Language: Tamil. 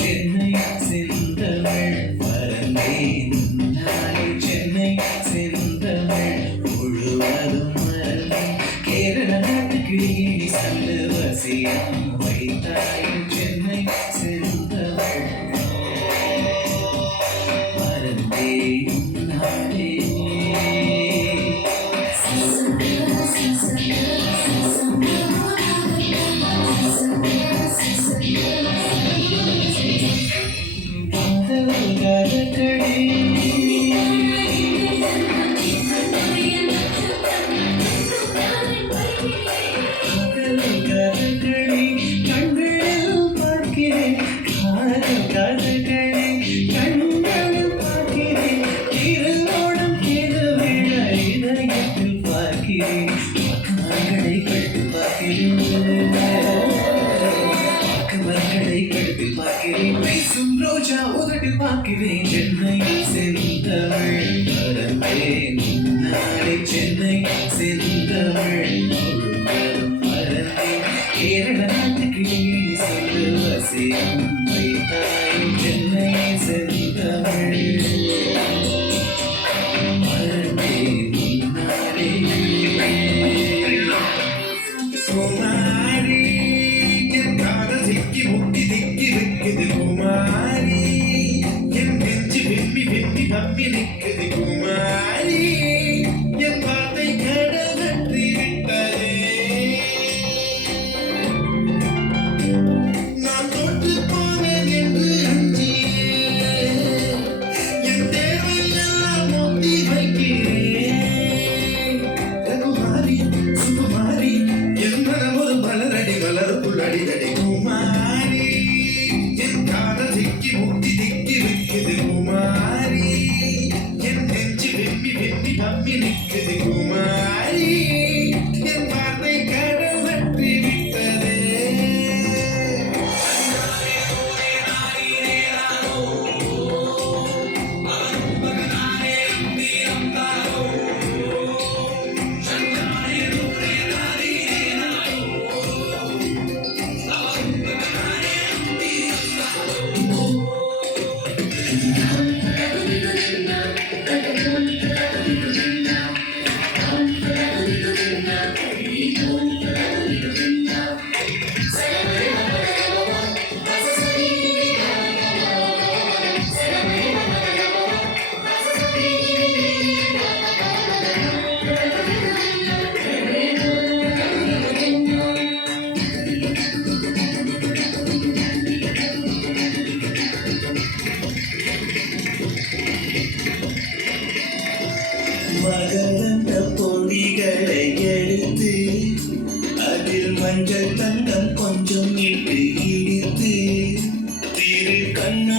சென்னை சென்றவள் மறந்தேன் நாளை சென்னை சென்றவள் முழுவதும் மறந்தேன் கேரள நாட்டுக்கு இனி சந்த வசியம் வைத்தாய் சென்னை சென்றவள் மறந்தேன் நாளே பேசும் ரோஜா உதட்டில் பார்க்கிறேன் சென்னை சென்றவள் மறந்தேன் நாளை சென்னை சென்றவள் முழுவதும் மறந்தேன் கேரள நாட்டுக்கு சென்று வசியம் வைத்தாய் சென்னை சென்றவள் மறந்தேன் நாளே குமாரி என் காதல் சிக்கி முட்டி திக்கி வைக்குது குமாரி என் நெஞ்சு வெம்பி வெம்பி தப்பி நிற்குது குமாரி என் வார்த்தை கடல் கற்றி விட்டதே நான் தோற்று போவேன் என்று அஞ்சியே என் தேவையெல்லாம் மோதி வைக்கிறேன் குமாரி சுகுமாரி என் மனமொரு மலரடி மலருக்குள் அடிதடி குமாரி என் காதல் சிக்கி முட்டி திக்கி வைக்குது குமாரி என் நெஞ்சு வெம்பி வெம்பி தம்பி நிற்குது குமாரி என் வார்த்தை கடல் வற்றி விட்டதே மகரந்த பொடிகளை எடுத்து அதில் மஞ்சள் தங்கம் கொஞ்சம் இட்டு இடித்து திரு கண்ணா